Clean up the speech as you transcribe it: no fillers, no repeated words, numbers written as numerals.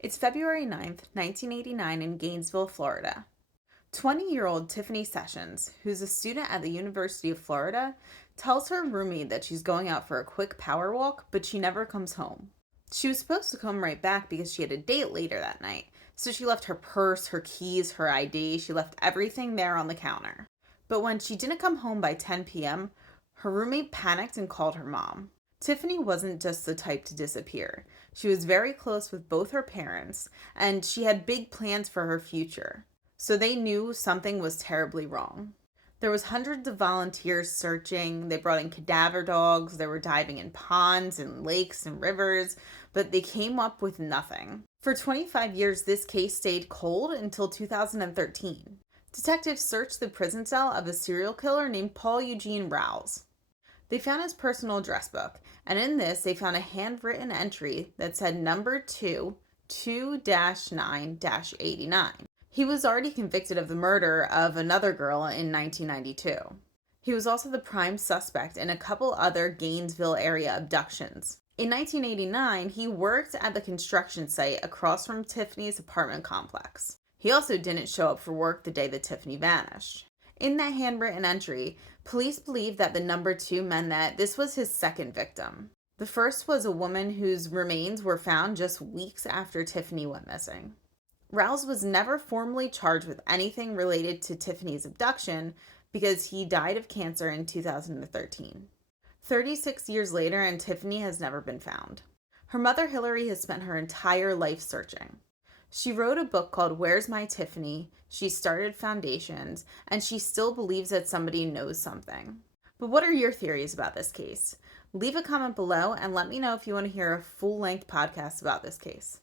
It's February 9th, 1989 in Gainesville, Florida. 20-year-old Tiffany Sessions, who's a student at the University of Florida, tells her roommate that she's going out for a quick power walk, but she never comes home. She was supposed to come right back because she had a date later that night, so she left her purse, her keys, her ID, she left everything there on the counter. But when she didn't come home by 10 p.m., her roommate panicked and called her mom. Tiffany wasn't just the type to disappear. She was very close with both her parents, and she had big plans for her future. So they knew something was terribly wrong. There was hundreds of volunteers searching. They brought in cadaver dogs. They were diving in ponds and lakes and rivers, but they came up with nothing. For 25 years, this case stayed cold until 2013. Detectives searched the prison cell of a serial killer named Paul Eugene Rouse. They found his personal address book, and in this they found a handwritten entry that said number 2-9-89. He was already convicted of the murder of another girl in 1992. He was also the prime suspect in a couple other Gainesville area abductions. In 1989, he worked at the construction site across from Tiffany's apartment complex. He also didn't show up for work the day that Tiffany vanished. In that handwritten entry, police believe that the number 2 meant that this was his second victim. The first was a woman whose remains were found just weeks after Tiffany went missing. Rouse was never formally charged with anything related to Tiffany's abduction because he died of cancer in 2013. 36 years later, and Tiffany has never been found. Her mother, Hillary, has spent her entire life searching. She wrote a book called Where's My Tiffany? She started foundations, and she still believes that somebody knows something. But what are your theories about this case? Leave a comment below and let me know if you want to hear a full-length podcast about this case.